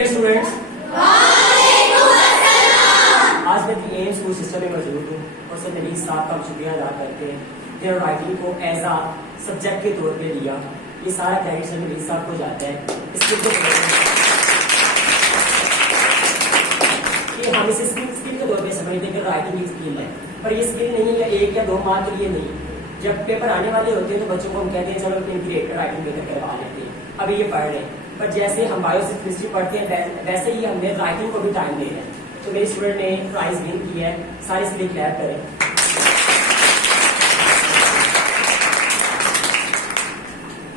Students, आज मैं M school system में मौजूद हूँ और सर नबील साहब का शुक्रिया अदा करते हैं जिन्होंने राइटिंग को एज आ सब्जेक्ट के तौर पे लिया। ये सारा क्रेडिट सर नबील साहब को जाता है। कि हम इसे स्किल के तौर पे समझते हैं कि राइटिंग की स्किल है, पर ये स्किल नहीं है एक या दो मार्क के लिए नहीं। जब पेपर आने वाले होते हैं तो बच्चों को हम कहते हैं चलो इंटीग्रेटेड राइटिंग बेहतर करवा लेते हैं, अभी ये पढ़ रहे हैं। पर जैसे हम बायो से हिस्ट्री पढ़ते हैं वैसे ही हमने राइटिंग को भी टाइम दे रहे हैं। तो मेरे स्टूडेंट ने प्राइज विन किया है, सारे इसके लिए क्लैप करें।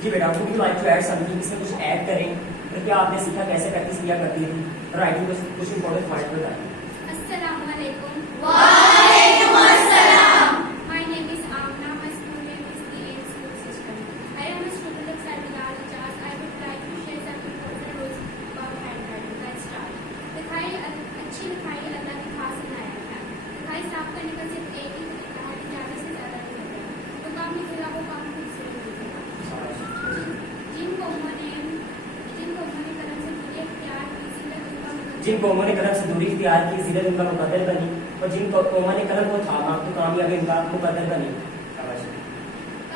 जी बेटा, would you like to add something? इसमें कुछ ऐड करें तो क्या आपने सीखा, कैसे प्रैक्टिस किया करती थी राइटिंग को, कुछ इंपॉर्टेंट पॉइंट बताइए। अस्सलाम वालेकुम। वालेकुम अस्सलाम। My name is Amna. My school name is the Aim School System. I am a student of Sarvidal Ijaz. I would like to share some important rules about handwriting. Let's start. अच्छी लिखाई अल्लाह की खास इनायत है। लिखाई साफ करने का सिर्फ एक ही तरीका है, ज़्यादा से ज़्यादा नहीं होगा। तो काम लिखेगा वो काम खुद से लिखेगा। जिनको उन्होंने कलम से दूरी इख्तियार की, जिन कौमों ने कलम से दूरी इख्तियार की जिल्लत उनका मुकद्दर बनी, और जिन कौमों ने कलम को थामा तो कामयाबी उनका मुकद्दर बनी।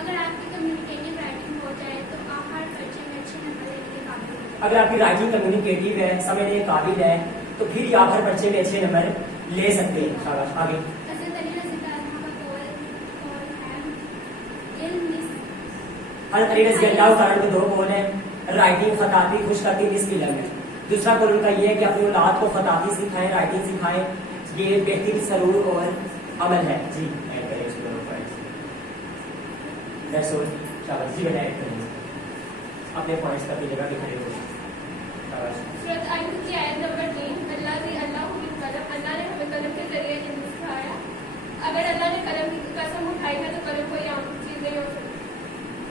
अगर आपकी कम्युनिकेटिव राइटिंग हो जाए तो आप हर पर्चे में अच्छे नंबर लेने के काबिल हो जाएंगे। अगर आपकी राइटिंग कम्युनिकेटिव है, समझने के काबिल है, तो फिर आप हर पर्चे में अच्छे नंबर ले सकते हैं। शाबाश, आगे। हज़रत अली रज़ी अल्लाह तआला के दो कौल है, राइटिंग खताती खुश करती निस्फ़ इल्म है। दूसरा कौल उनका ये है कि अपनी औलाद को खताती सिखाएं, राइटिंग सिखाएं, ये बेहतरीन सलूक और अमल है। जी दैट्स ऑल। शाबाश जी बेटा, ऐड करें अपने पॉइंट्स अपनी जगह पे खड़े हो। शाबाश। सूरत आयत की आयत नंबर 3, अल्लाह ने हमें कलम के जरिए इल्म सिखाया। अगर अल्लाह ने कलम की कसम उठाई है तो कलम कोई आम चीज नहीं हो सकती।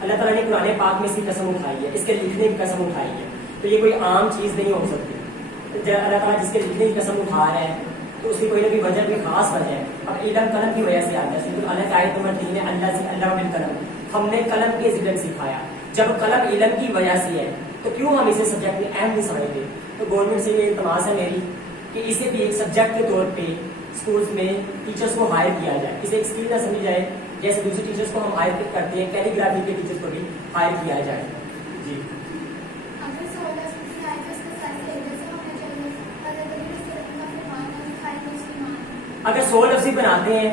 अल्लाह ताला ने कुरान पाक में इसकी कसम उठाई है, इसके लिखने की कसम उठाई है, तो ये कोई आम चीज नहीं हो सकती। अल्लाह ताला जिसके लिखने की कसम उठा रहा है तो उसकी कोई ना कोई वजह, कोई खास वजह है। अब इल्म कलम की वजह से आता है। तो अल्लाह की आयत नंबर 3 है, अल्लाह बिल कलम, हमने कलम के ज़िक्र सिखाया। जब कलम इल्म की वजह से है तो क्यों हम इसे सब्जेक्ट में अहम नहीं समझते? तो गवर्नमेंट से ये इल्तमास है मेरी कि इसे भी एक सब्जेक्ट के तौर पे स्कूल्स में टीचर्स को हायर किया जाए। इसे एक स्किल ना समझी जाए, जैसे दूसरे टीचर्स को हम हायर करते हैं, कैलीग्राफी के टीचर्स को भी हायर किया जाए। जी अगर 100 लफ्ज़ बनाते हैं